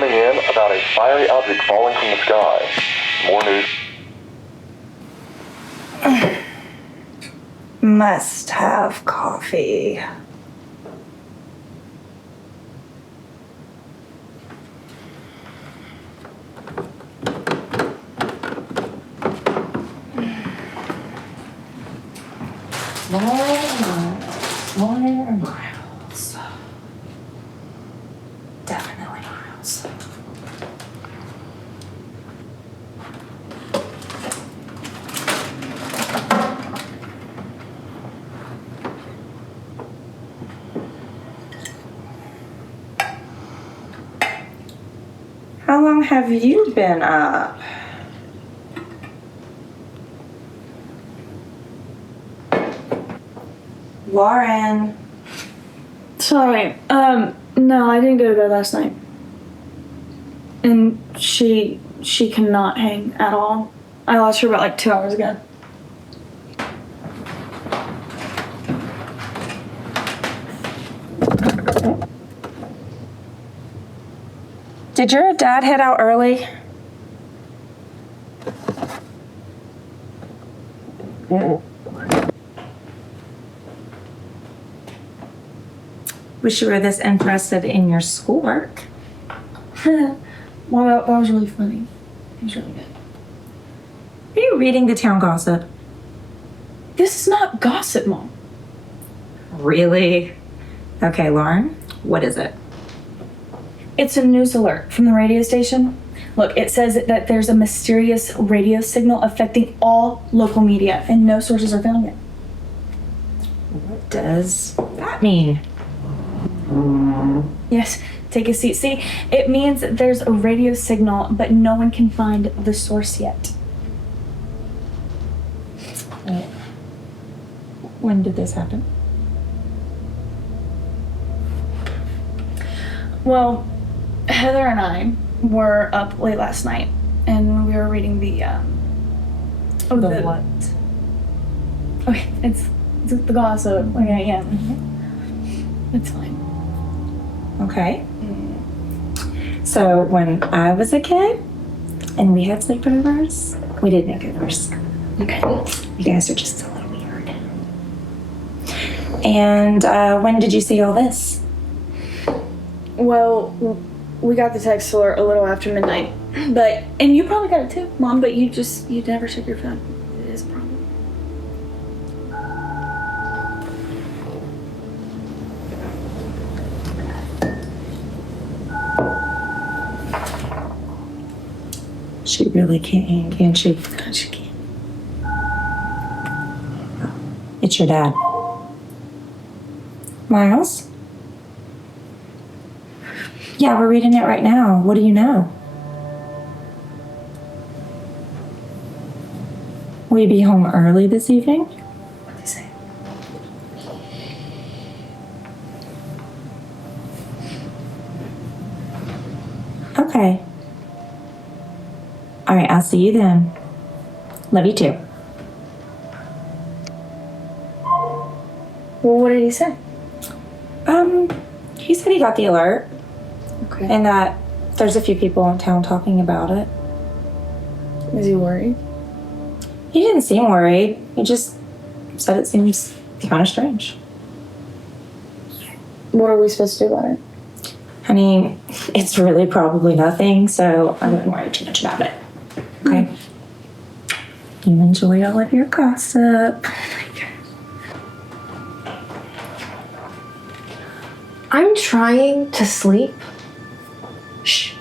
sending in about a fiery object falling from the sky. More news. Must have coffee. More miles. Definitely miles. How long have you been up? Lauren. Sorry. No, I didn't go to bed last night. And she cannot hang at all. I lost her about like 2 hours ago. Did your dad head out early? Wish you were this interested in your schoolwork. Well, that was really funny. It was really good. Are you reading the town gossip? This is not gossip, Mom. Really? Okay, Lauren, what is it? It's a news alert from the radio station. Look, it says that there's a mysterious radio signal affecting all local media, and no sources are found yet. What does that mean? Yes, take a seat. See, it means that there's a radio signal, but no one can find the source yet. When did this happen? Well, Heather and I were up late last night, and we were reading the what? Okay, it's the gossip. Okay, yeah. It's fine. Okay. So when I was a kid and we had sleepovers, we did makeovers. Okay. You guys are just a little weird. And when did you see all this? Well, we got the text alert a little after midnight, and you probably got it too, Mom, but you never check your phone. It is a problem. She really can't she? God, she can't. It's your dad. Miles? Yeah, we're reading it right now. What do you know? Will you be home early this evening? What did they say? Okay. All right, I'll see you then. Love you too. Well, what did he say? He said he got the alert Okay. and that there's a few people in town talking about it. Is he worried? He didn't seem worried. He just said it seems kind of strange. What are we supposed to do about it? Honey, it's really probably nothing, so I wouldn't worry too much about it. Okay? You enjoy all of your gossip. I'm trying to sleep. Shh.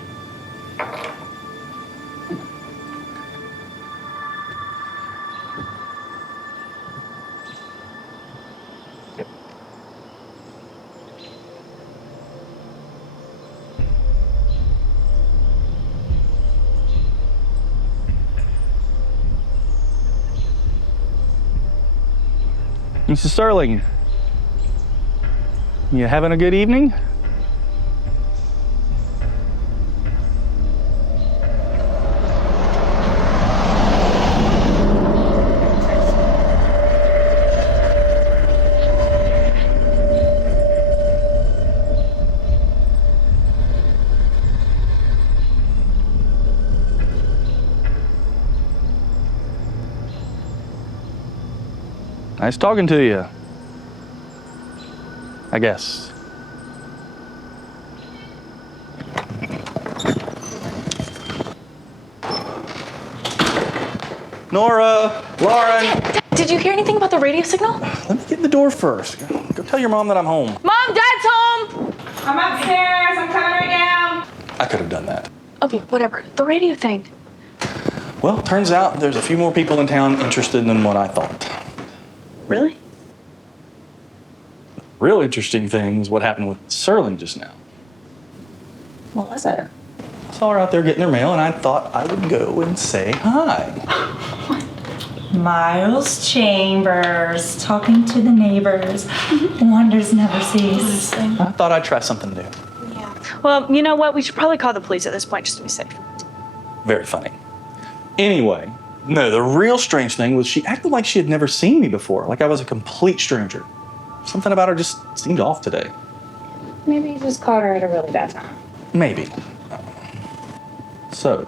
Mrs. Sterling, you having a good evening? Nice talking to you. I guess. Nora, Lauren. Did you hear anything about the radio signal? Let me get in the door first. Go tell your mom that I'm home. Mom, Dad's home! I'm upstairs. I'm coming right now. I could have done that. Okay, whatever. The radio thing. Well, turns out there's a few more people in town interested than what I thought. Really? Real interesting thing is what happened with Serling just now. What was it? I saw her out there getting her mail, and I thought I would go and say hi. Miles Chambers, talking to the neighbors. Wonders never cease. I thought I'd try something new. Well, you know what? We should probably call the police at this point just to be safe. Very funny. Anyway, no, the real strange thing was she acted like she had never seen me before, like I was a complete stranger. Something about her just seemed off today. Maybe you just caught her at a really bad time. Maybe. So,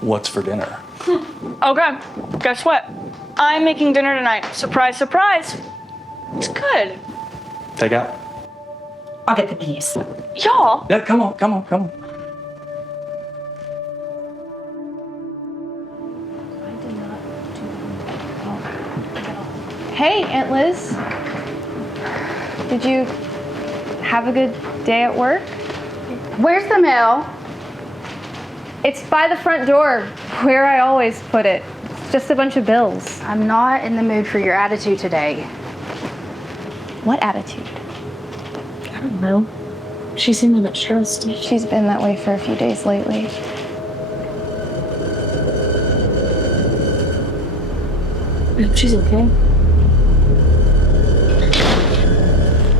what's for dinner? Okay, guess what? I'm making dinner tonight. Surprise, surprise. It's good. Take out? I'll get the bees. Y'all, Yeah, come on. Hey, Aunt Liz. Did you have a good day at work? Where's the mail? It's by the front door, where I always put it. It's just a bunch of bills. I'm not in the mood for your attitude today. What attitude? I don't know. She seemed a bit stressed. She's been that way for a few days lately. I hope she's okay.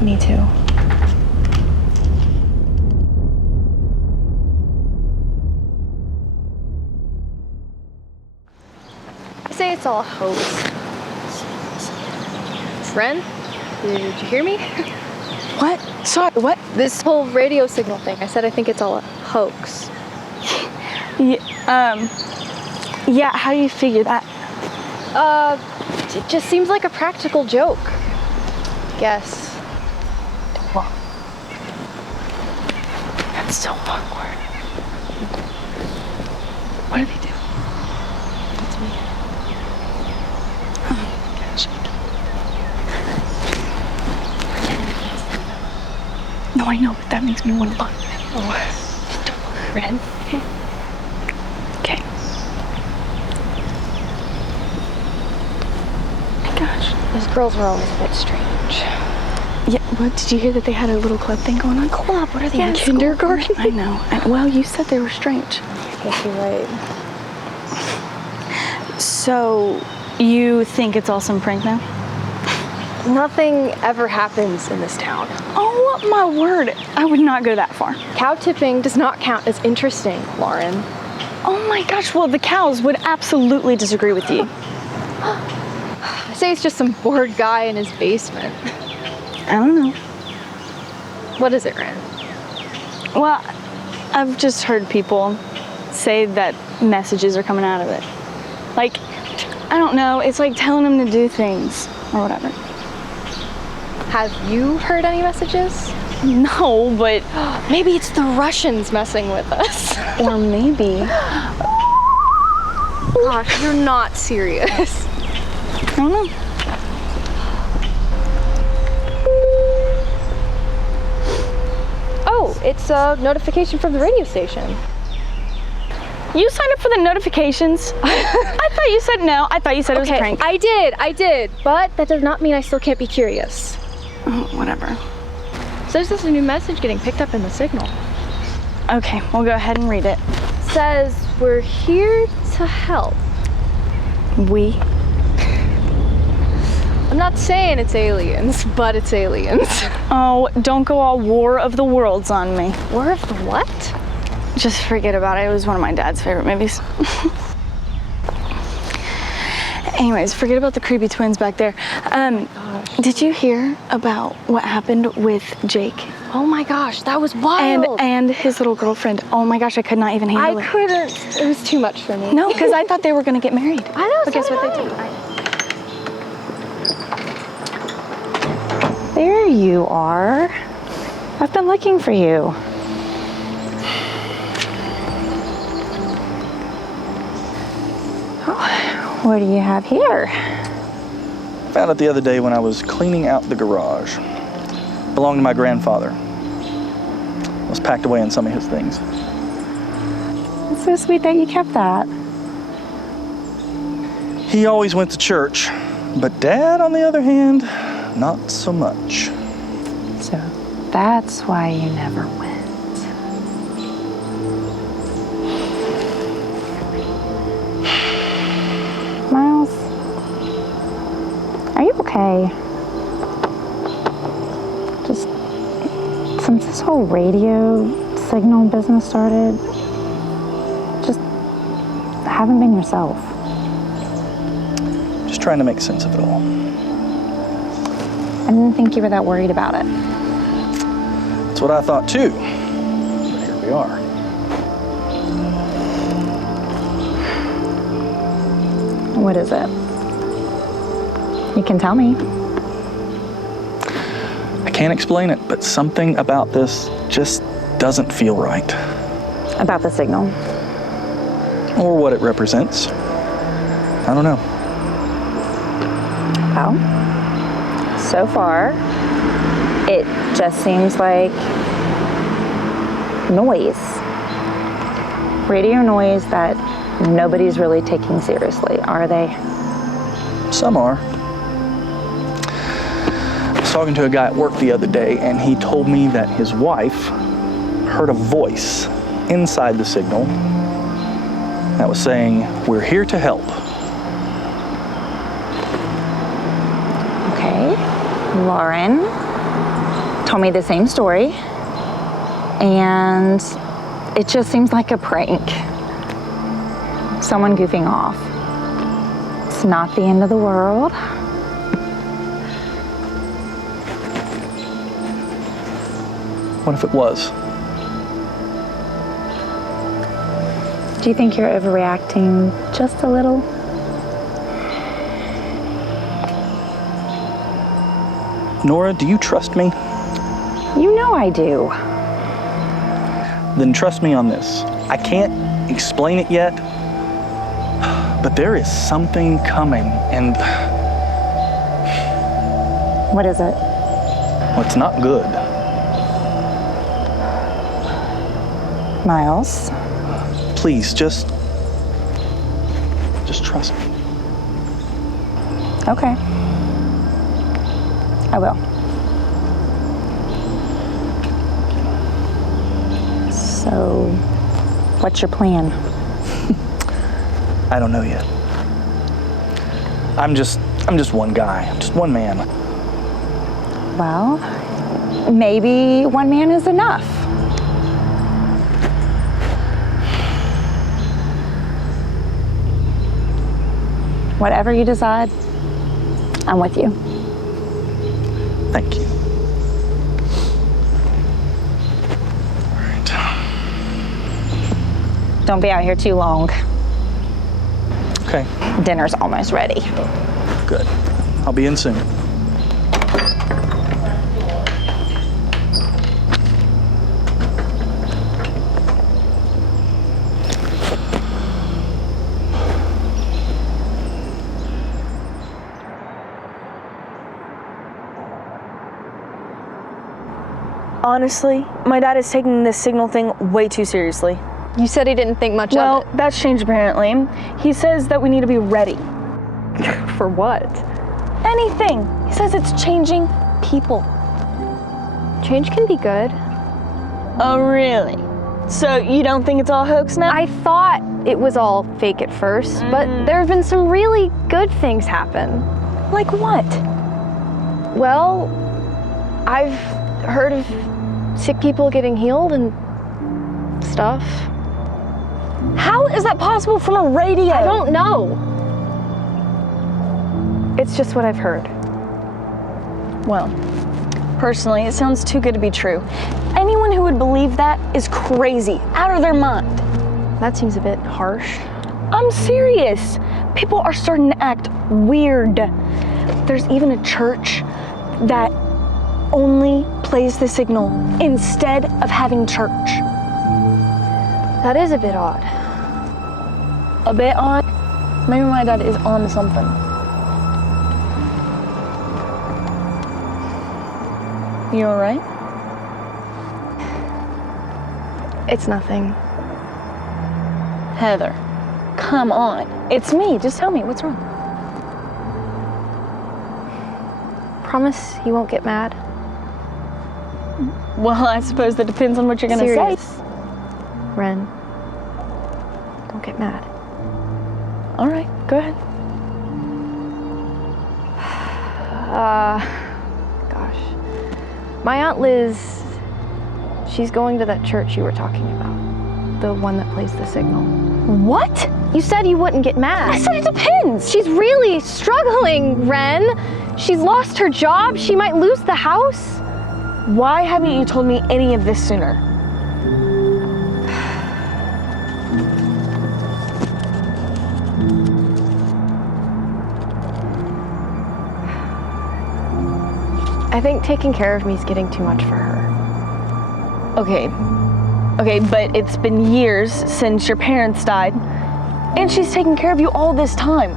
Me too. I say it's all a hoax. Ren, did you hear me? What? Sorry, what? This whole radio signal thing. I said I think it's all a hoax. yeah, how do you figure that? It just seems like a practical joke. Guess. That's so awkward. What do they do? It's me. Oh, gosh. No, I know, but that makes me want to look. Oh, don't look, Ren. Okay. Oh my gosh. Those girls were always a bit strange. Yeah, what, did you hear that they had a little club thing going on? Club? What are they, in School. kindergarten? I know. Well, you said they were strange. I guess you're right. So, you think it's all some prank now? Nothing ever happens in this town. Oh, my word. I would not go that far. Cow tipping does not count as interesting, Lauren. Oh my gosh, well, the cows would absolutely disagree with you. I say it's just some bored guy in his basement. I don't know. What is it, Ren? Well, I've just heard people say that messages are coming out of it. Like, I don't know, it's like telling them to do things or whatever. Have you heard any messages? No, but Maybe it's the Russians messing with us. or maybe. Gosh, you're not serious. I don't know. Oh, it's a notification from the radio station. You signed up for the notifications. I thought you said no. I thought you said it was a prank. I did, but that does not mean I still can't be curious. Oh, whatever. So there's this new message getting picked up in the signal. Okay, we'll go ahead and read it. Says, we're here to help. We. I'm not saying it's aliens, but it's aliens. Oh, don't go all War of the Worlds on me. War of the what? Just forget about it. It was one of my dad's favorite movies. Anyways, forget about the creepy twins back there. Did you hear about what happened with Jake? Oh my gosh, that was wild. And his little girlfriend. Oh my gosh, I could not even handle it. I couldn't. It was too much for me. No, because I thought they were gonna get married. I know. But guess what they did? you are. I've been looking for you. Oh, what do you have here? Found it the other day when I was cleaning out the garage. Belonged to my grandfather. Was packed away in some of his things. It's so sweet that you kept that. He always went to church, but Dad, on the other hand, not so much. So that's why you never went. Miles, are you okay? Just since this whole radio signal business started, just haven't been yourself. Just trying to make sense of it all. I didn't think you were that worried about it. That's what I thought too. But here we are. What is it? You can tell me. I can't explain it, but something about this just doesn't feel right. About the signal. Or what it represents. I don't know. Well, so far, it just seems like noise. Radio noise that nobody's really taking seriously, are they? Some are. I was talking to a guy at work the other day, and he told me that his wife heard a voice inside the signal that was saying, "We're here to help." Okay. Lauren told me the same story, and it just seems like a prank. Someone goofing off. It's not the end of the world. What if it was? Do you think you're overreacting just a little? Nora, do you trust me? You know I do. Then trust me on this. I can't explain it yet, but there is something coming, and What is it? well, it's not good. Miles. Please, just trust me. Okay. I will. So, what's your plan? I don't know yet. I'm just one guy. I'm just one man. Well, maybe one man is enough. Whatever you decide, I'm with you. Thank you. All right. Don't be out here too long. Okay, Dinner's almost ready. good. I'll be in soon. Honestly, my dad is taking this signal thing way too seriously. You said he didn't think much Well, of that's changed apparently. He says that we need to be ready. it. For what? Anything. He says it's changing people. Change can be good. Oh, really? So you don't think it's all hoax now? I thought it was all fake at first, but there have been some really good things happen. Like what? Well, I've heard of sick people getting healed and stuff. How is that possible from a radio? I don't know. It's just what I've heard. Well, personally, it sounds too good to be true. Anyone who would believe that is crazy, out of their mind. That seems a bit harsh. I'm serious. People are starting to act weird. There's even a church that only plays the signal instead of having church. That is a bit odd. A bit odd? Maybe my dad is on something. You all right? It's nothing. Heather, come on. It's me. Just tell me, what's wrong? Promise you won't get mad? Well, I suppose that depends on what you're gonna Serious. say. Ren, don't get mad. All right, go ahead. Gosh. My Aunt Liz, she's going to that church you were talking about. The one that plays the signal. What? You said you wouldn't get mad. I said it depends. She's really struggling, Ren. She's lost her job. She might lose the house. Why haven't you told me any of this sooner? I think taking care of me is getting too much for her. Okay, but it's been years since your parents died, and she's taken care of you all this time.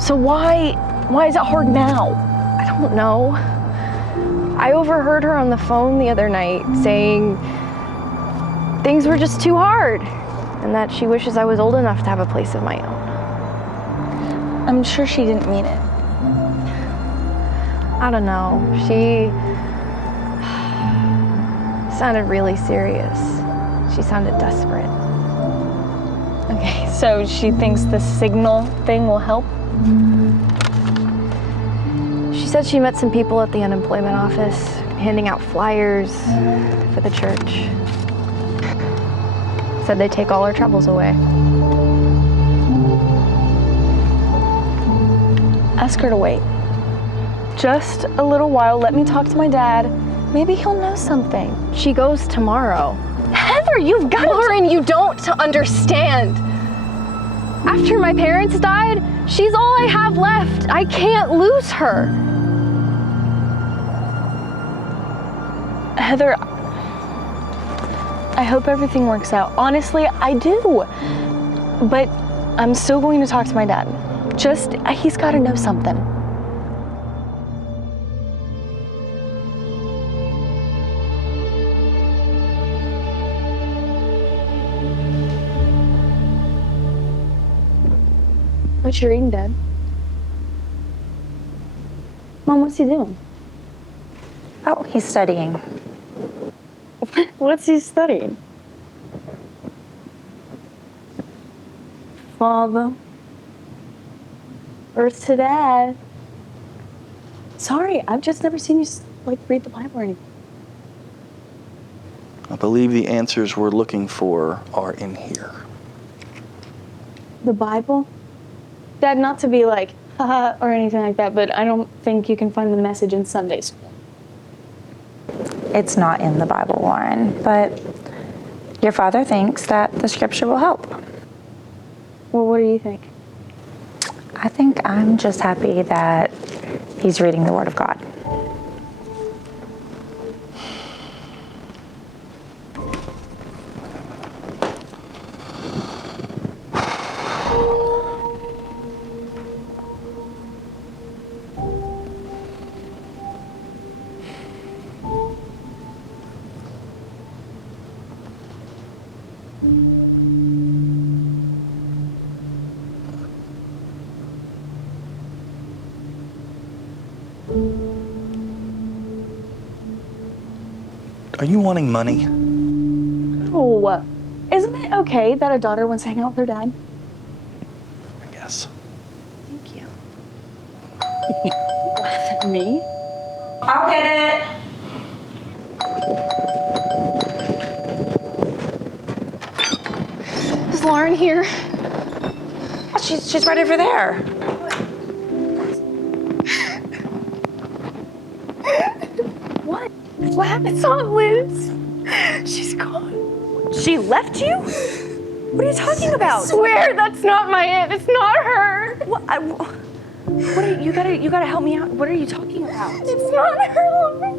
So why is it hard now? I don't know. I overheard her on the phone the other night saying things were just too hard, and that she wishes I was old enough to have a place of my own. I'm sure she didn't mean it. I don't know. She sounded really serious. She sounded desperate. Okay, so she thinks the signal thing will help? She said she met some people at the unemployment office, handing out flyers for the church. Said they'd take all her troubles away. Ask her to wait. Just a little while, let me talk to my dad. Maybe he'll know something. She goes tomorrow. Heather, you've got Lauren, you don't understand. After my parents died, she's all I have left. I can't lose her. Heather, I hope everything works out. Honestly, I do. But I'm still going to talk to my dad. He's got to know something. What you reading, Dad? Mom, what's he doing? Oh, he's studying. What's he studying? Father. Earth to Dad. Sorry, I've just never seen you read the Bible or anything. I believe the answers we're looking for are in here. The Bible? Dad, not to be haha, or anything like that, but I don't think you can find the message in Sunday school. It's not in the Bible, Lauren, but your father thinks that the scripture will help. Well, what do you think? I think I'm just happy that he's reading the Word of God. Are you wanting money? Oh, isn't it okay that a daughter wants to hang out with her dad? I guess. Thank you. Me? I'll get it. Is Lauren here? She's right over there. What happened? It's Aunt Liz. She's gone. She left you? What are you talking about? I swear that's not my aunt. It's not her. What are you gotta help me out. What are you talking about? It's not her, Lauren.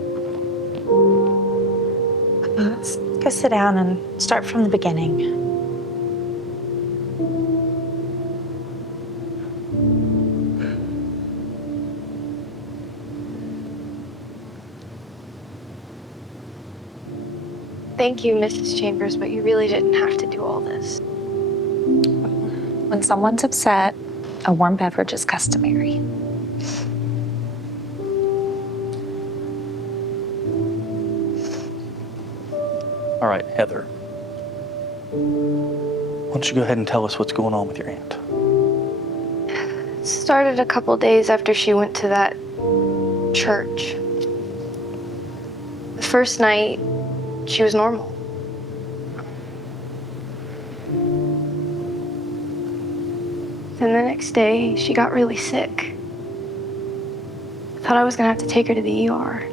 Let's go sit down and start from the beginning. Thank you, Mrs. Chambers, but you really didn't have to do all this. When someone's upset, a warm beverage is customary. All right, Heather. Why don't you go ahead and tell us what's going on with your aunt? It started a couple days after she went to that church. The first night, she was normal. Then the next day, she got really sick. I thought I was gonna have to take her to the ER.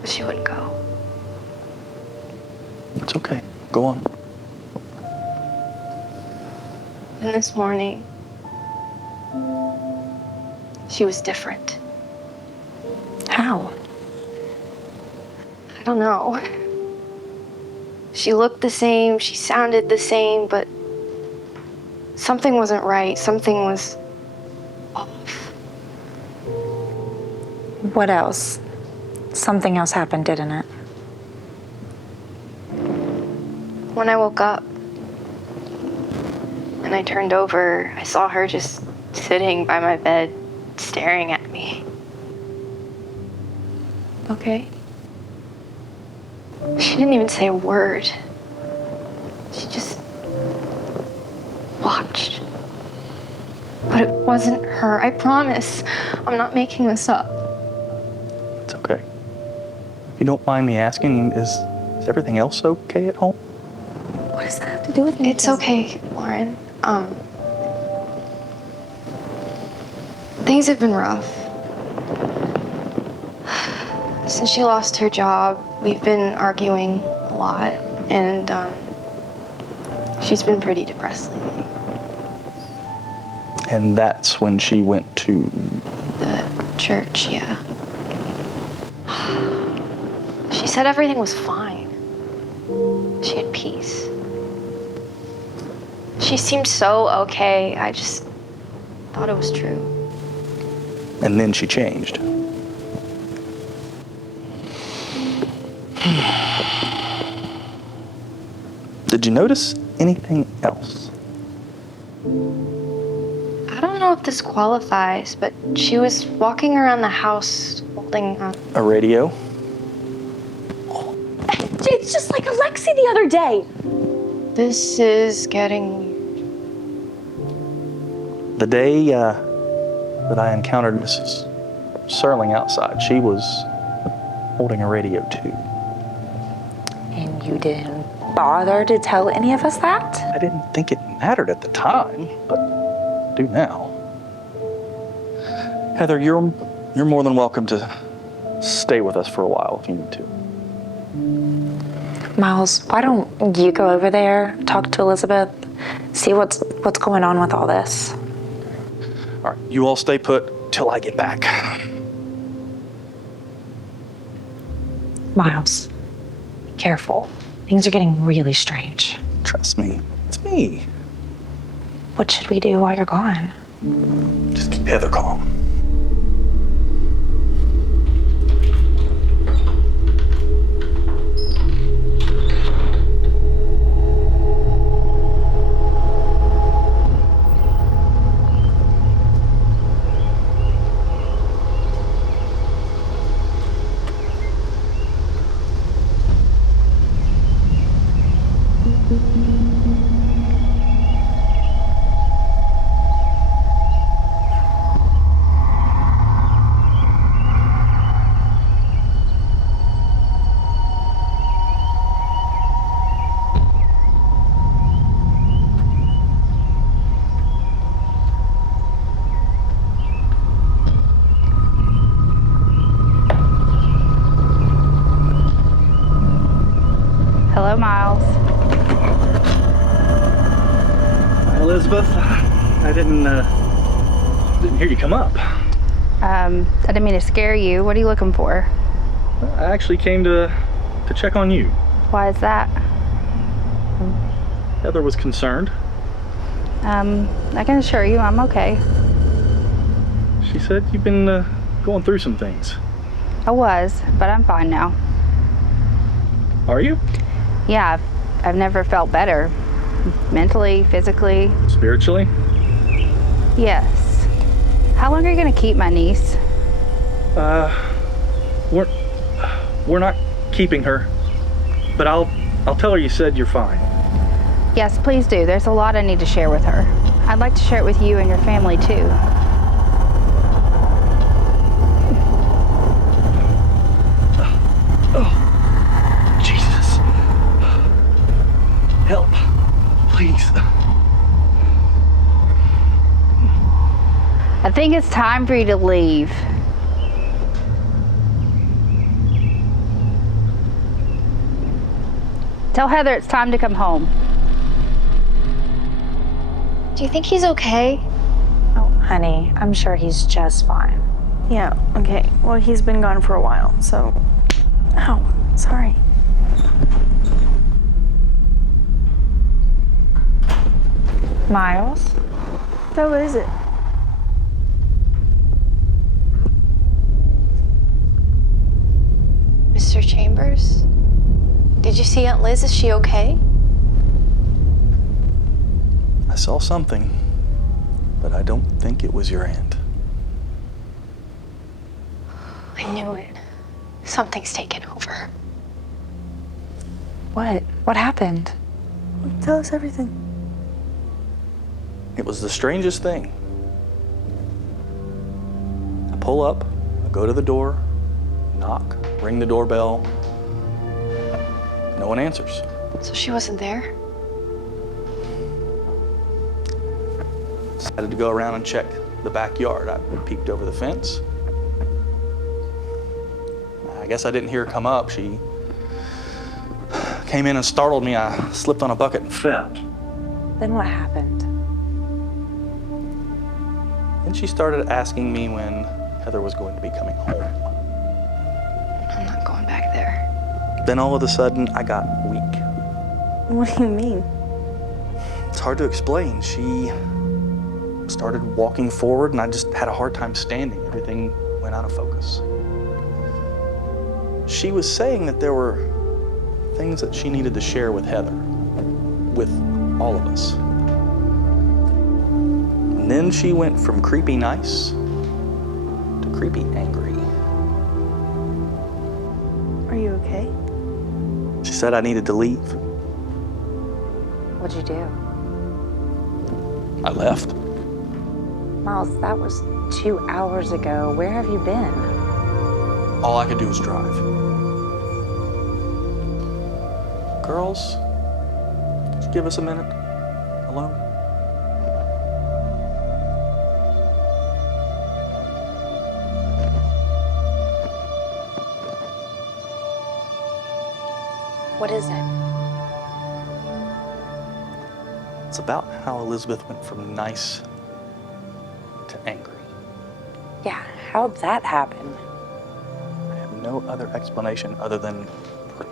But she wouldn't go. It's okay. Go on. And this morning, she was different. How? I don't know. She looked the same, she sounded the same, but something wasn't right. Something was off. What else? Something else happened, didn't it? When I woke up and I turned over, I saw her just sitting by my bed, staring at me. Okay? She didn't even say a word. She just watched. But it wasn't her. I promise. I'm not making this up. It's okay. If you don't mind me asking, is everything else okay at home? What does that have to do with me? It's okay, Lauren. Things have been rough. Since she lost her job, we've been arguing a lot, and she's been pretty depressed lately. And that's when she went to... The church, yeah. She said everything was fine. She had peace. She seemed so okay. I just thought it was true. And then she changed. Did you notice anything else? I don't know if this qualifies, but she was walking around the house holding A radio? It's just like Alexi the other day. This is getting weird. The day that I encountered Mrs. Serling outside, she was holding a radio too. And you didn't bother to tell any of us that? I didn't think it mattered at the time, but I do now. Heather, you're more than welcome to stay with us for a while if you need to. Miles, why don't you go over there, talk to Elizabeth, see what's going on with all this? All right, you all stay put till I get back. Miles, be careful. Things are getting really strange. Trust me, it's me. What should we do while you're gone? Just keep Heather calm. Hello, Miles. Elizabeth, I didn't Didn't hear you come up. I didn't mean to scare you. What are you looking for? I actually came to check on you. Why is that? Heather was concerned. I can assure you I'm okay. She said you've been going through some things. I was, but I'm fine now. Are you? Yeah, I've never felt better. Mentally, physically. Spiritually? Yes. How long are you gonna keep my niece? We're not keeping her. But I'll tell her you said you're fine. Yes, please do. There's a lot I need to share with her. I'd like to share it with you and your family too. Oh, Jesus. Help, please. I think it's time for you to leave. Tell Heather it's time to come home. Do you think he's okay? Oh, honey, I'm sure he's just fine. Yeah, okay. Well, he's been gone for a while, so. Ow, sorry. Miles? So what is it? Mr. Chambers? Did you see Aunt Liz? Is she okay? I saw something, but I don't think it was your aunt. I knew it. Something's taken over. What? What happened? Tell us everything. It was the strangest thing. I pull up, I go to the door, knock, ring the doorbell. No one answers. So she wasn't there? Decided to go around and check the backyard. I peeked over the fence. I guess I didn't hear her come up. She came in and startled me. I slipped on a bucket and fell. Then what happened? Then she started asking me when Heather was going to be coming home. I'm not going back there. Then all of a sudden, I got weak. What do you mean? It's hard to explain. She started walking forward, and I just had a hard time standing. Everything went out of focus. She was saying that there were things that she needed to share with Heather, with all of us. And then she went from creepy nice to creepy angry. Are you okay? She said I needed to leave. What'd you do? I left. Miles, that was 2 hours ago. Where have you been? All I could do was drive. Girls, could you give us a minute alone? What is it? It's about how Elizabeth went from nice to angry. Yeah, how'd that happen? I have no other explanation other than pray.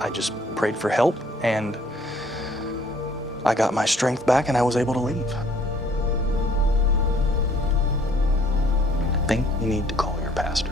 I just prayed for help, and I got my strength back, and I was able to leave. I think you need to call your pastor.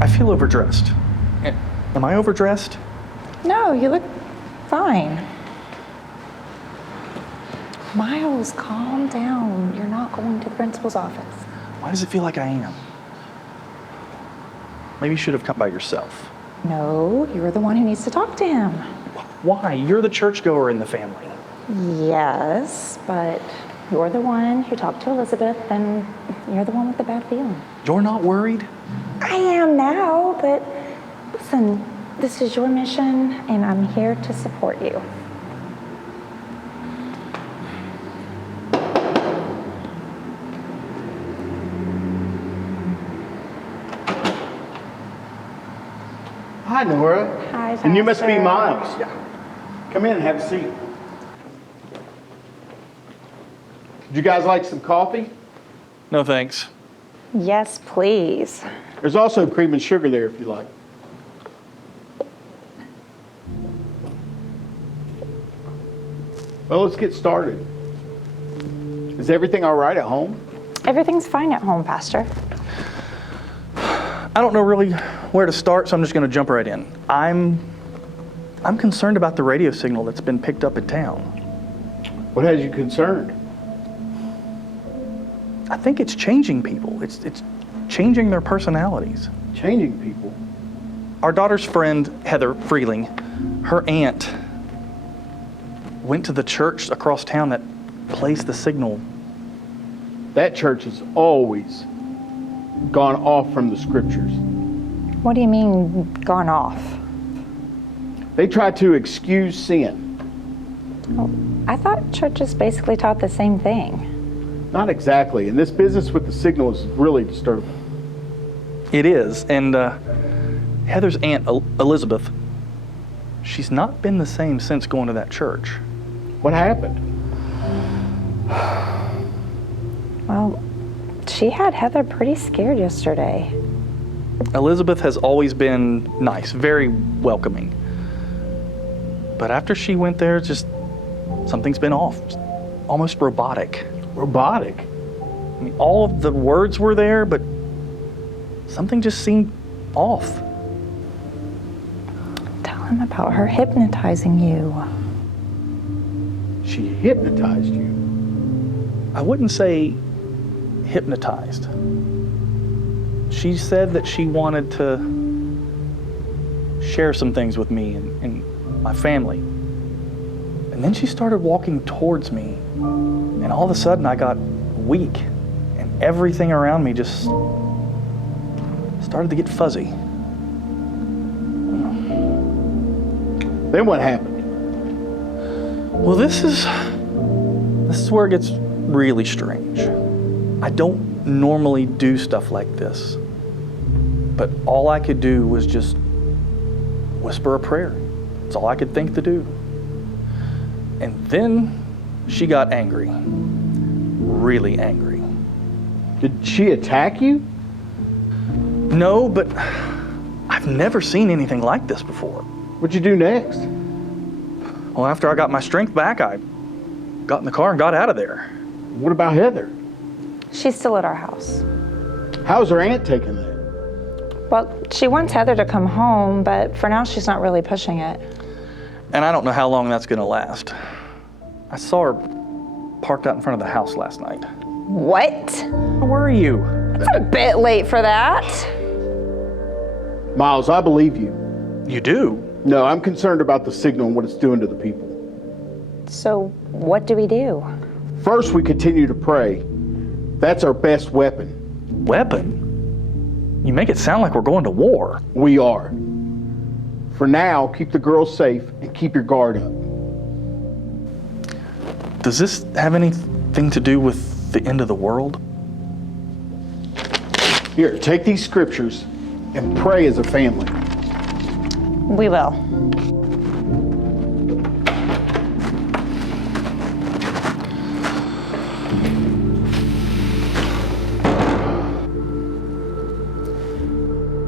I feel overdressed. Am I overdressed? No, you look fine. Miles, calm down. You're not going to the principal's office. Why does it feel like I am? Maybe you should have come by yourself. No, you're the one who needs to talk to him. Why? You're the churchgoer in the family. Yes, but you're the one who talked to Elizabeth, and you're the one with the bad feeling. You're not worried? I am now, but listen, this is your mission, and I'm here to support you. Hi, Nora. Hi, And you must be Pastor. Miles. Come in and have a seat. Would you guys like some coffee? No thanks. Yes, please. There's also cream and sugar there if you like. Well, let's get started. Is everything all right at home? Everything's fine at home, Pastor. I don't know really where to start, so I'm just going to jump right in. I'm concerned about the radio signal that's been picked up in town. What has you concerned? I think it's changing people. It's changing their personalities. Changing people. Our daughter's friend, Heather Freeling, her aunt went to the church across town that plays the signal. That church has always gone off from the scriptures. What do you mean, gone off? They try to excuse sin. I thought churches basically taught the same thing. Not exactly, and this business with the signal is really disturbing. It is, and Heather's aunt, Elizabeth, she's not been the same since going to that church. What happened? Well, she had Heather pretty scared yesterday. Elizabeth has always been nice, very welcoming. But after she went there, just something's been off, almost robotic. Robotic? I mean, all of the words were there, but something just seemed off. Tell him about her hypnotizing you. She hypnotized you. I wouldn't say hypnotized. She said that she wanted to share some things with me and my family. And then she started walking towards me, and all of a sudden I got weak, and everything around me just started to get fuzzy. Then what happened? Well, this is where it gets really strange. I don't normally do stuff like this, but all I could do was just whisper a prayer. That's all I could think to do. And then she got angry, really angry. Did she attack you? No, but I've never seen anything like this before. What'd you do next? Well, after I got my strength back, I got in the car and got out of there. What about Heather? She's still at our house. How's her aunt taking that? Well, she wants Heather to come home, but for now she's not really pushing it. And I don't know how long that's gonna last. I saw her parked out in front of the house last night. What? Where were you? It's a bit late for that. Miles, I believe you. You do? No, I'm concerned about the signal and what it's doing to the people. So what do we do? First, we continue to pray. That's our best weapon. Weapon? You make it sound like we're going to war. We are. For now, keep the girls safe and keep your guard up. Does this have anything to do with the end of the world? Here, take these scriptures and pray as a family. We will.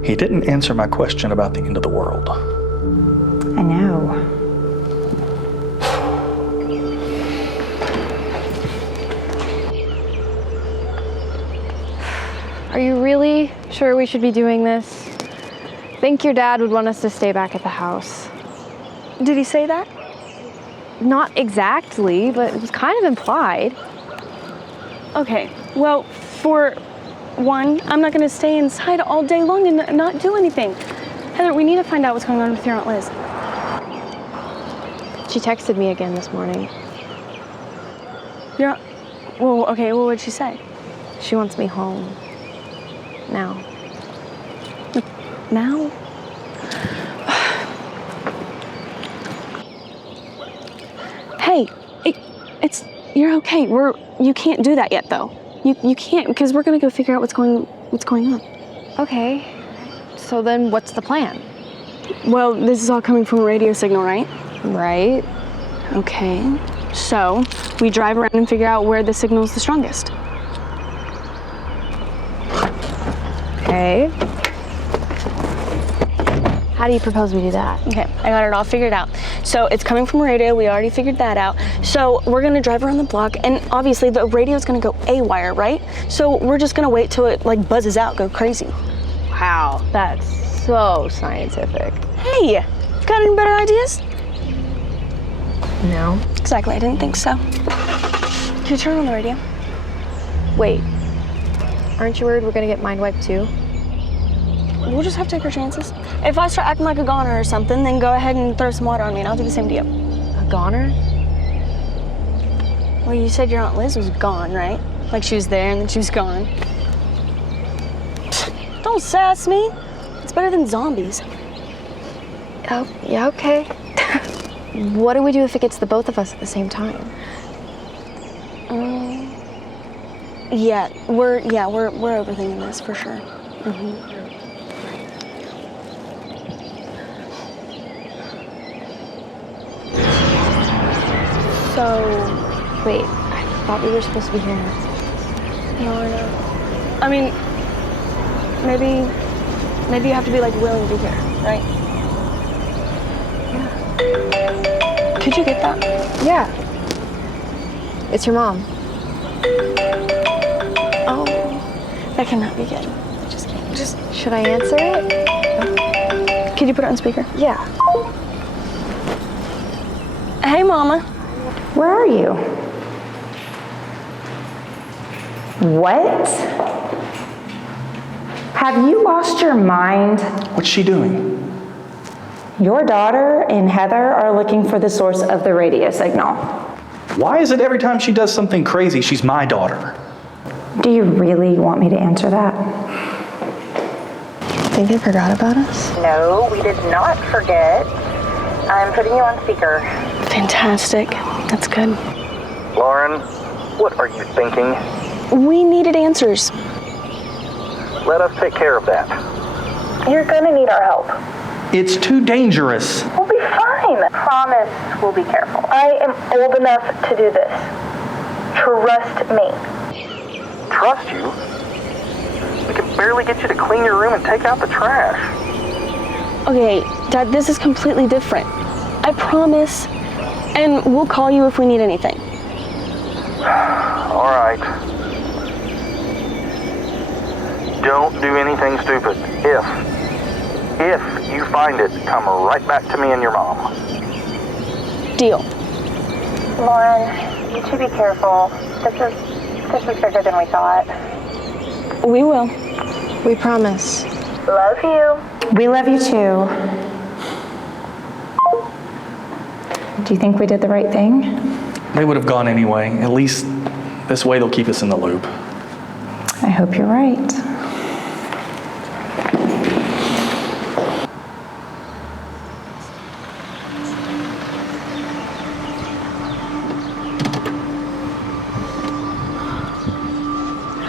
He didn't answer my question about the end of the world. I know. Are you really sure we should be doing this? I think your dad would want us to stay back at the house. Did he say that? Not exactly, but it was kind of implied. Okay, well, for one, I'm not gonna stay inside all day long and not do anything. Heather, we need to find out what's going on with your Aunt Liz. She texted me again this morning. Well, okay, well, what'd she say? She wants me home. Now. Now? Hey, you're okay. You can't do that yet, though. You can't, because we're gonna go figure out what's going on. Okay. So then what's the plan? Well, this is all coming from a radio signal, right? Right. Okay. So we drive around and figure out where the signal's the strongest. Okay. How do you propose we do that? Okay, I got it all figured out. So it's coming from radio, we already figured that out. So we're gonna drive around the block, and obviously the radio's gonna go AWire, right? So we're just gonna wait till it like buzzes out, go crazy. Wow, that's so scientific. Hey, got any better ideas? No. Exactly, I didn't think so. Can you turn on the radio? Wait. Aren't you worried we're gonna get mind wiped too? We'll just have to take our chances. If I start acting like a goner or something, then go ahead and throw some water on me and I'll do the same to you. A goner? Well, you said your Aunt Liz was gone, right? Like she was there and then she was gone. Don't sass me. It's better than zombies. Oh, yeah, okay. What do we do if it gets the both of us at the same time? We're overthinking this for sure. So, wait, I thought we were supposed to be hearing that. No. I mean, maybe you have to be like willing to hear, right? Yeah. Could you get that? Yeah. It's your mom. Oh, that cannot be good. Just. Should I answer it? Could you put it on speaker? Yeah. Hey, Mama. Where are you? What? Have you lost your mind? What's she doing? Your daughter and Heather are looking for the source of the radio signal. Why is it every time she does something crazy, she's my daughter? Do you really want me to answer that? Think they forgot about us? No, we did not forget. I'm putting you on speaker. Fantastic. That's good. Lauren, what are you thinking? We needed answers. Let us take care of that. You're gonna need our help. It's too dangerous. We'll be fine. Promise we'll be careful. I am old enough to do this. Trust me. Trust you? We can barely get you to clean your room and take out the trash. Okay, Dad, this is completely different. I promise. And we'll call you if we need anything. All right. Don't do anything stupid. If you find it, come right back to me and your mom. Deal. Lauren, you should be careful. This is bigger than we thought. We will. We promise. Love you. We love you too. Do you think we did the right thing? They would have gone anyway. At least this way they'll keep us in the loop. I hope you're right.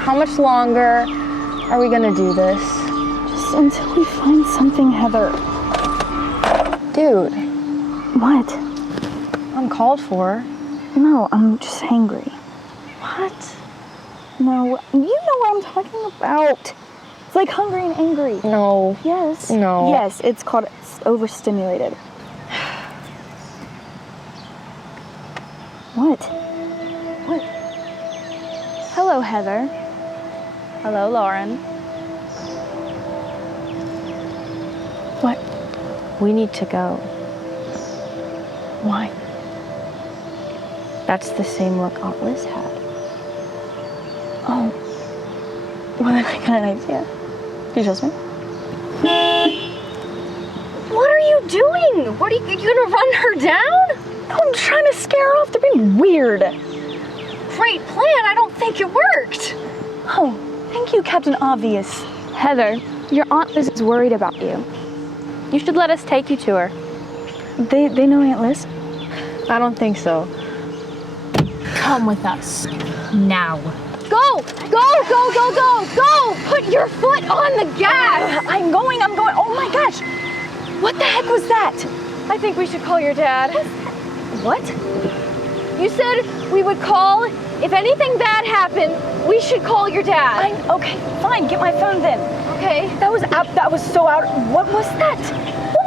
How much longer are we gonna do this? Just until we find something, Heather. Dude, What? I'm called for. No, I'm just hangry. What? No, you know what I'm talking about. It's like hungry and angry. No. Yes. No. Yes, it's called overstimulated. What? What? Hello, Heather. Hello, Lauren. What? We need to go. Why? That's the same look Aunt Liz had. Oh. Well, then I got an idea. Do you trust me? doing? What are you gonna run her down? No, I'm trying to scare her off. They're being weird. Great plan, I don't think it worked. Oh, thank you, Captain Obvious. Heather, your Aunt Liz is worried about you. You should let us take you to her. They know Aunt Liz? I don't think so. Come with us. Now. Go! Go! Put your foot on the gas! I'm going. Oh my gosh. What the heck was that? I think we should call your dad. What? You said we would call. If anything bad happened, we should call your dad. Okay, fine. Get my phone then. Okay. That was so out. What was that?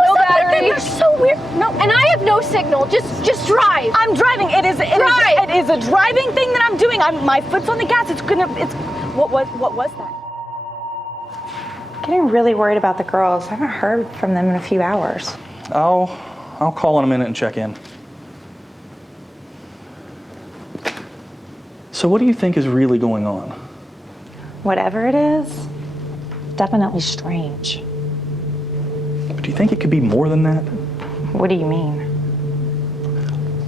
No battery. They're so weird. No. And I have no signal. Just drive. I'm driving. It is a driving thing that I'm doing. My foot's on the gas. What was that? Getting really worried about the girls. I haven't heard from them in a few hours. I'll call in a minute and check in. So what do you think is really going on? Whatever it is, definitely strange. But do you think it could be more than that? What do you mean?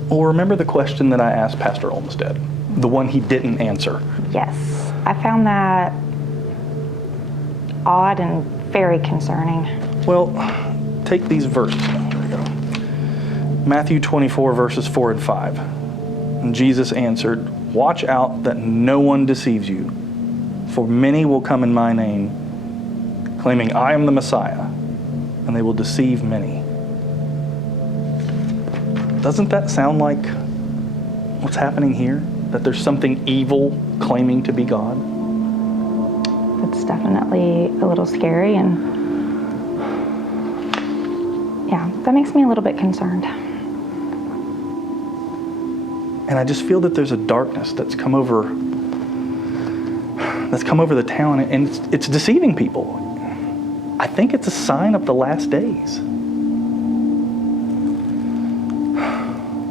Well, remember the question that I asked Pastor Olmsted? The one he didn't answer. Yes, I found that odd and very concerning. Well, take these verses. Here we go. Matthew 24, verses 4 and 5. And Jesus answered, "Watch out that no one deceives you, for many will come in my name, claiming I am the Messiah, and they will deceive many." Doesn't that sound like what's happening here? That there's something evil claiming to be God? It's definitely a little scary, and yeah, that makes me a little bit concerned. And I just feel that there's a darkness that's come over the town, and it's deceiving people. I think it's a sign of the last days.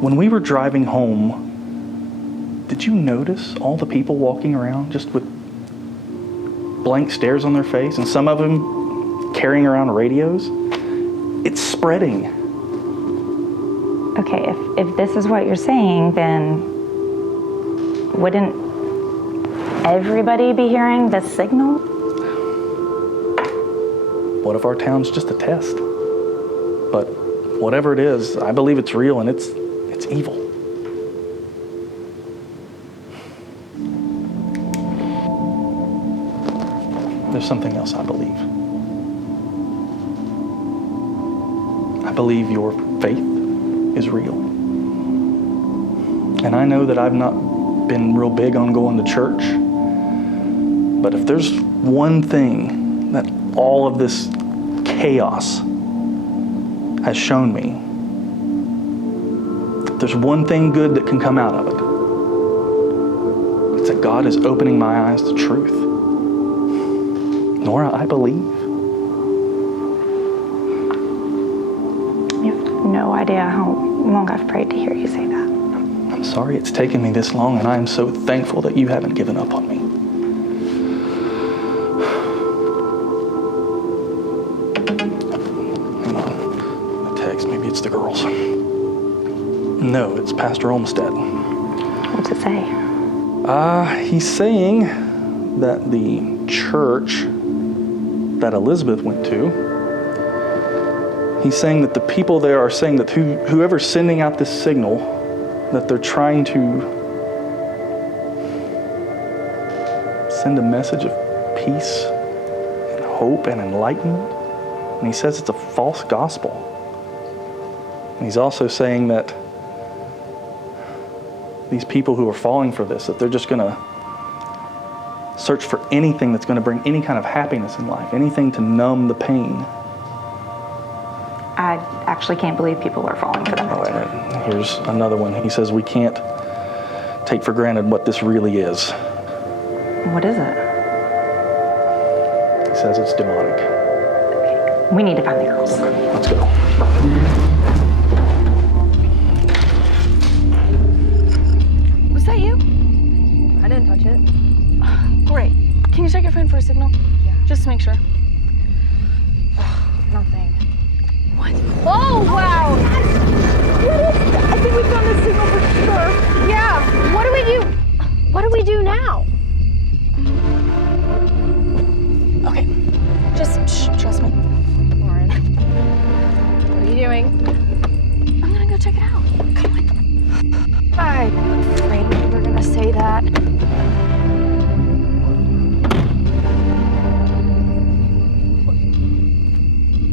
When we were driving home, did you notice all the people walking around just with blank stares on their face, and some of them carrying around radios? It's spreading. Okay, if this is what you're saying, then wouldn't everybody be hearing the signal? What if our town's just a test? But whatever it is, I believe it's real, and it's evil. There's something else I believe. I believe your faith is real. And I know that I've not been real big on going to church, but if there's one thing that all of this chaos has shown me, if there's one thing good that can come out of it, it's that God is opening my eyes to truth. Nora, I believe. You have no idea how long I've prayed to hear you say that. I'm sorry it's taken me this long, and I am so thankful that you haven't given up on me. Hang on. A text, maybe it's the girls. No, it's Pastor Olmsted. What's it say? He's saying that the church that Elizabeth went to, he's saying that the people there are saying that whoever's sending out this signal, that they're trying to send a message of peace and hope and enlightenment. And he says it's a false gospel. And he's also saying that these people who are falling for this, that they're just going to search for anything that's going to bring any kind of happiness in life, anything to numb the pain. I actually can't believe people are falling for that. Oh, and here's another one. He says we can't take for granted what this really is. What is it? He says it's demonic. We need to find the girls. Okay, let's go. Was that you? I didn't touch it. Great. Can you check your phone for a signal? Yeah. Just to make sure. Nothing. What? Whoa! it out. Come on. I'm afraid you were gonna say that.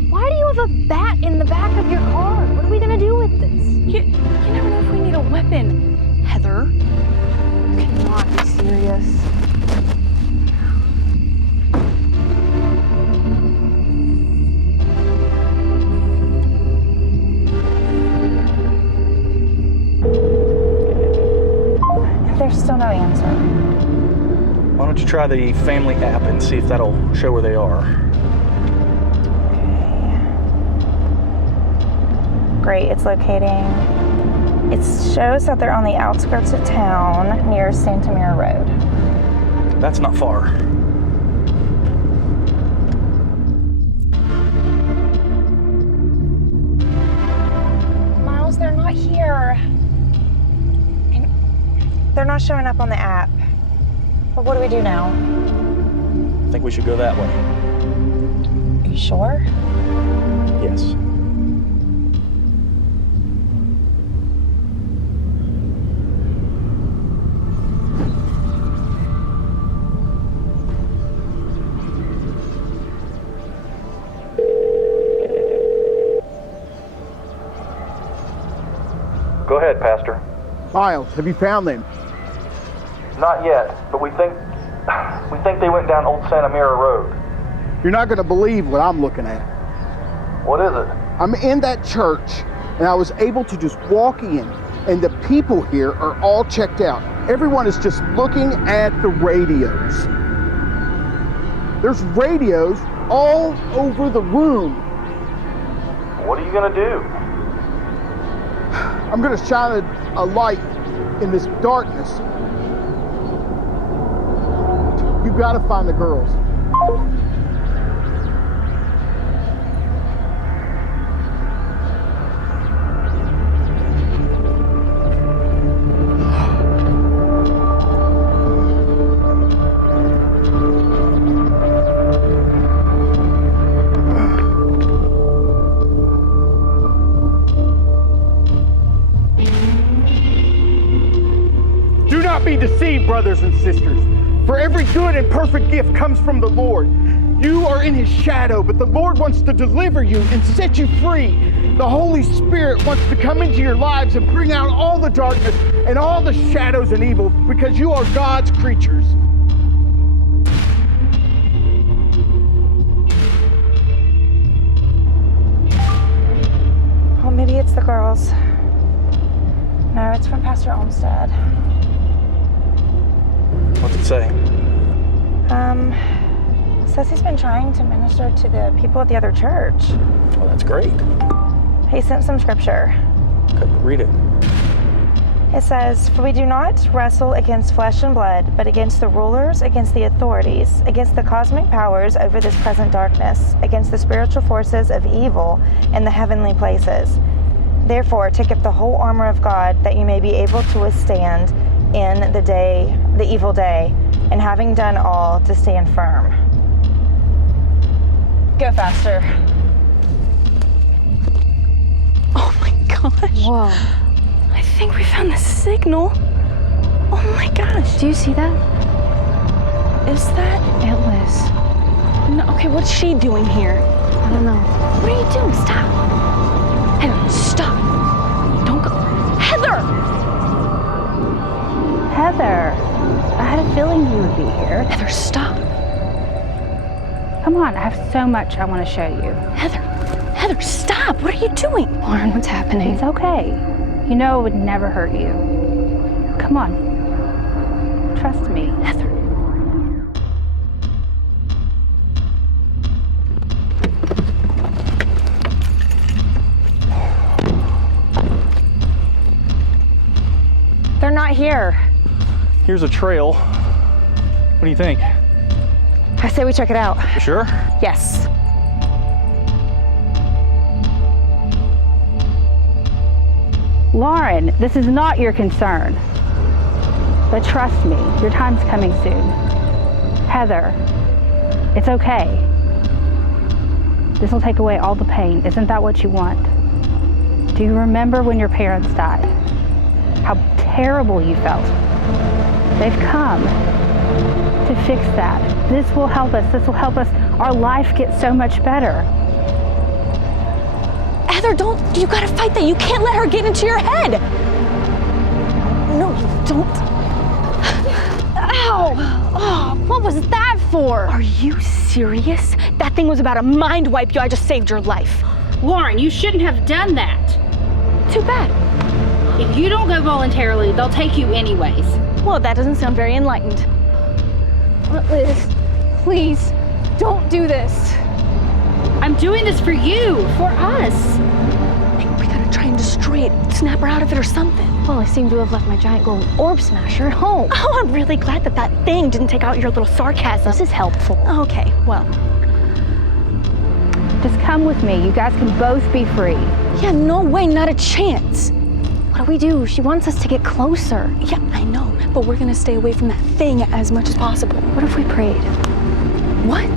Why do you have a bat in the back of your car? What are we gonna do with this? You never know if we need a weapon, Heather. You cannot be serious. There's still no answer. Why don't you try the family app and see if that'll show where they are? Great, it's locating. It shows that they're on the outskirts of town near Santamira Road. That's not far. Miles, they're not here. They're not showing up on the app. But what do we do now? I think we should go that way. Are you sure? Yes. Go ahead, Pastor. Miles, have you found them? Not yet, but we think they went down Old Santa Mira Road. You're not going to believe what I'm looking at. What is it? I'm in that church, and I was able to just walk in, and the people here are all checked out. Everyone is just looking at the radios. There's radios all over the room. What are you gonna do? I'm going to shine a light in this darkness. You got to find the girls. Do not be deceived, brothers and sisters. For every good and perfect gift comes from the Lord. You are in his shadow, but the Lord wants to deliver you and set you free. The Holy Spirit wants to come into your lives and bring out all the darkness and all the shadows and evil, because you are God's creatures. Oh, maybe it's the girls. No, it's from Pastor Olmsted. What's it say? Says he's been trying to minister to the people at the other church. Well, that's great. He sent some scripture. Okay, read it. It says, "For we do not wrestle against flesh and blood, but against the rulers, against the authorities, against the cosmic powers over this present darkness, against the spiritual forces of evil in the heavenly places. Therefore, take up the whole armor of God, that you may be able to withstand in the evil day, and having done all, to stand firm." Go faster. Oh my gosh. Whoa. I think we found the signal. Oh my gosh. Do you see that? Is that? It was. No, okay, what's she doing here? I don't know. What are you doing? Stop. Heather, stop. Don't go. Heather! Heather, I had a feeling you would be here. Heather, stop. Come on, I have so much I want to show you. Heather, stop. What are you doing? Lauren, what's happening? It's okay. You know it would never hurt you. Come on. Trust me. Heather. They're not here. Here's a trail. What do you think? I say we check it out. You sure? Yes. Lauren, this is not your concern. But trust me, your time's coming soon. Heather, it's okay. This will take away all the pain. Isn't that what you want? Do you remember when your parents died? How terrible you felt. They've come to fix that. This will help us. This will help us. Our life gets so much better. Heather, you gotta fight that. You can't let her get into your head. No, don't. Ow! Oh, what was that for? Are you serious? That thing was about to mind wipe you. I just saved your life. Lauren, you shouldn't have done that. Too bad. If you don't go voluntarily, they'll take you anyways. Well, that doesn't sound very enlightened. Liz, please, don't do this. I'm doing this for you, for us. We gotta try and destroy it, snap her out of it or something. Well, I seem to have left my giant golden orb smasher at home. Oh, I'm really glad that thing didn't take out your little sarcasm. This is helpful. Okay, well. Just come with me. You guys can both be free. Yeah, no way, not a chance. What do we do? She wants us to get closer. Yeah, I know, but we're gonna stay away from that thing as much as possible. What if we prayed? What?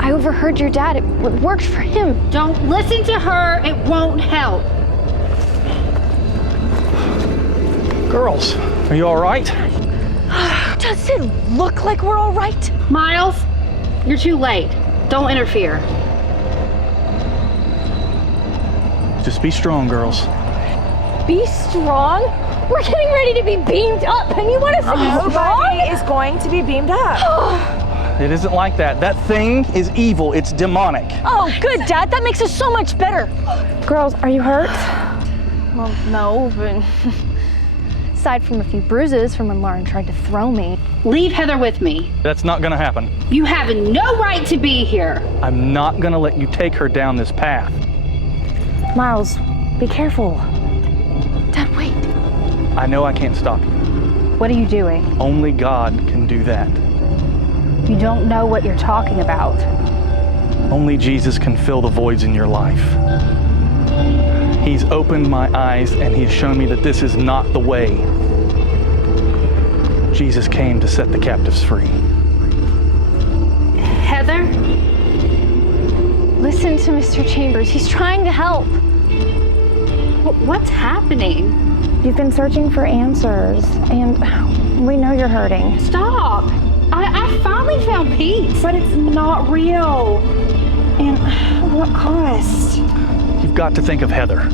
I overheard your dad. It worked for him. Don't listen to her. It won't help. Girls, are you all right? Does it look like we're all right? Miles, you're too late. Don't interfere. Just be strong, girls. Be strong? We're getting ready to be beamed up, and you want us to be strong? Nobody is going to be beamed up. It isn't like that. That thing is evil. It's demonic. Oh, good, Dad. That makes us so much better. Girls, are you hurt? Well, no, but aside from a few bruises from when Lauren tried to throw me. Leave Heather with me. That's not gonna happen. You have no right to be here. I'm not gonna let you take her down this path. Miles, be careful. Dad, wait. I know I can't stop you. What are you doing? Only God can do that. You don't know what you're talking about. Only Jesus can fill the voids in your life. He's opened my eyes and he's shown me that this is not the way. Jesus came to set the captives free. Heather? Listen to Mr. Chambers. He's trying to help. What's happening? You've been searching for answers, and we know you're hurting. Stop. I finally found peace. But it's not real. And what cost? You've got to think of Heather.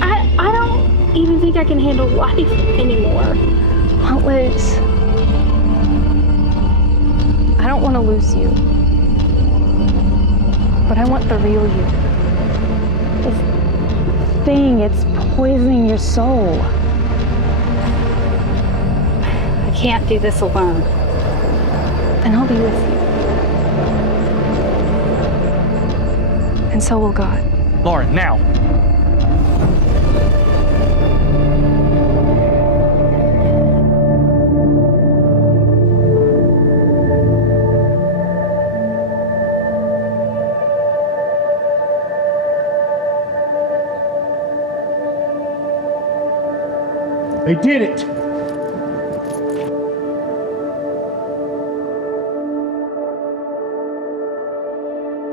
I don't even think I can handle life anymore. Well, Liz, I don't want to lose you. But I want the real you. This thing, it's poisoning your soul. I can't do this alone. And I'll be with you. And so will God. Lauren, now. They did it.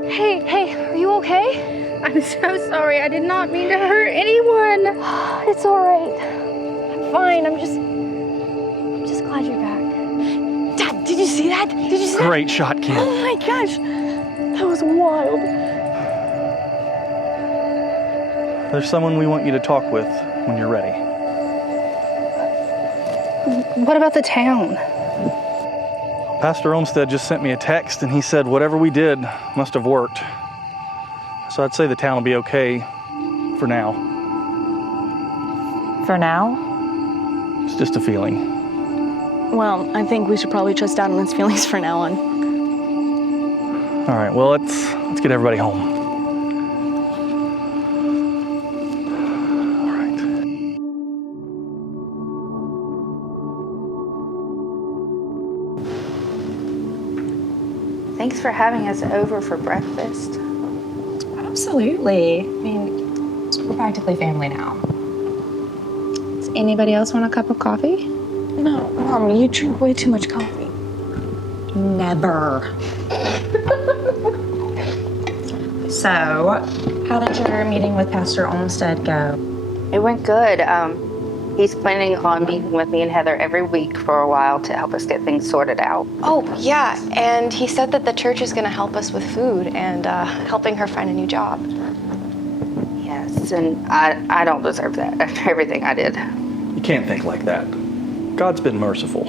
Hey, are you okay? I'm so sorry. I did not mean to hurt anyone. It's all right. I'm fine. I'm just glad you're back. Dad, did you see that? Did you see that? Great shot, kid. Oh my gosh. That was wild. There's someone we want you to talk with when you're ready. What about the town? Pastor Olmsted just sent me a text and he said whatever we did must have worked. So I'd say the town will be okay for now. For now? It's just a feeling. Well, I think we should probably trust Dad on his feelings from now on. All right, well, let's get everybody home. All right. Thanks for having us over for breakfast. Absolutely. I mean, we're practically family now. Does anybody else want a cup of coffee? No, Mom, you drink way too much coffee. Never. So, how did your meeting with Pastor Olmsted go? It went good. He's planning on meeting with me and Heather every week for a while to help us get things sorted out. Oh, yeah, and he said that the church is going to help us with food and helping her find a new job. Yes, and I don't deserve that after everything I did. You can't think like that. God's been merciful.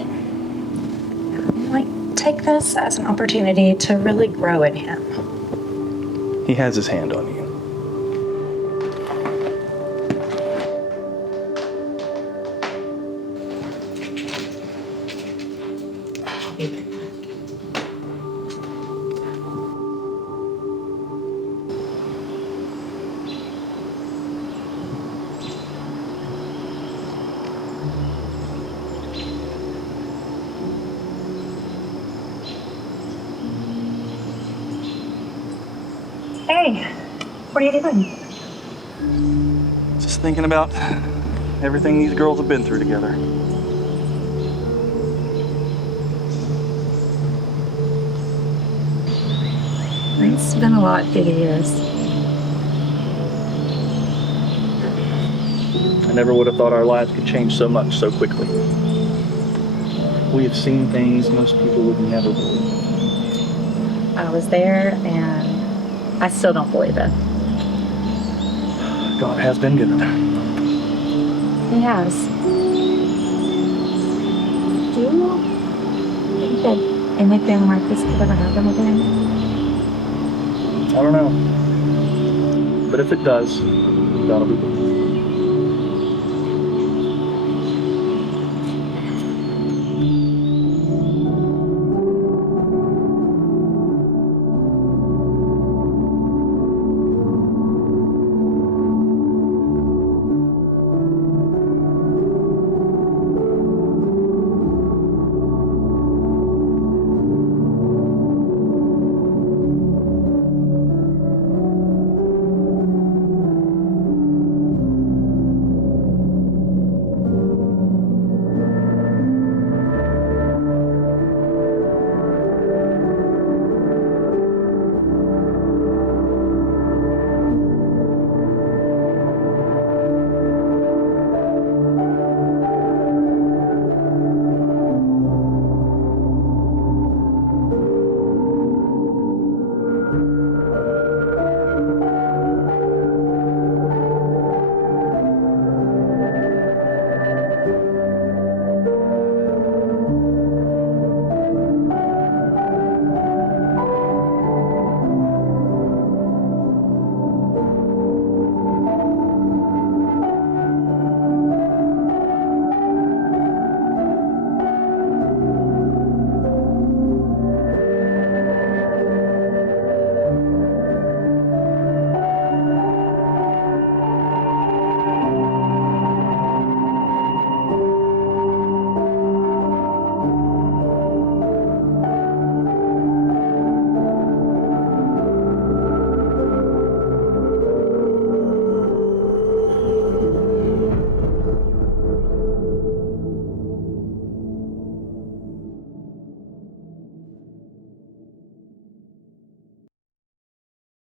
Like, take this as an opportunity to really grow in him. He has his hand on you. Hey, what are you doing? Just thinking about everything these girls have been through together. It's been a lot through the years. I never would have thought our lives could change so much so quickly. We have seen things most people would never believe. I was there and I still don't believe it. God has been good. He has. Do you think that anything like this could ever happen again? I don't know. But if it does, that'll be good.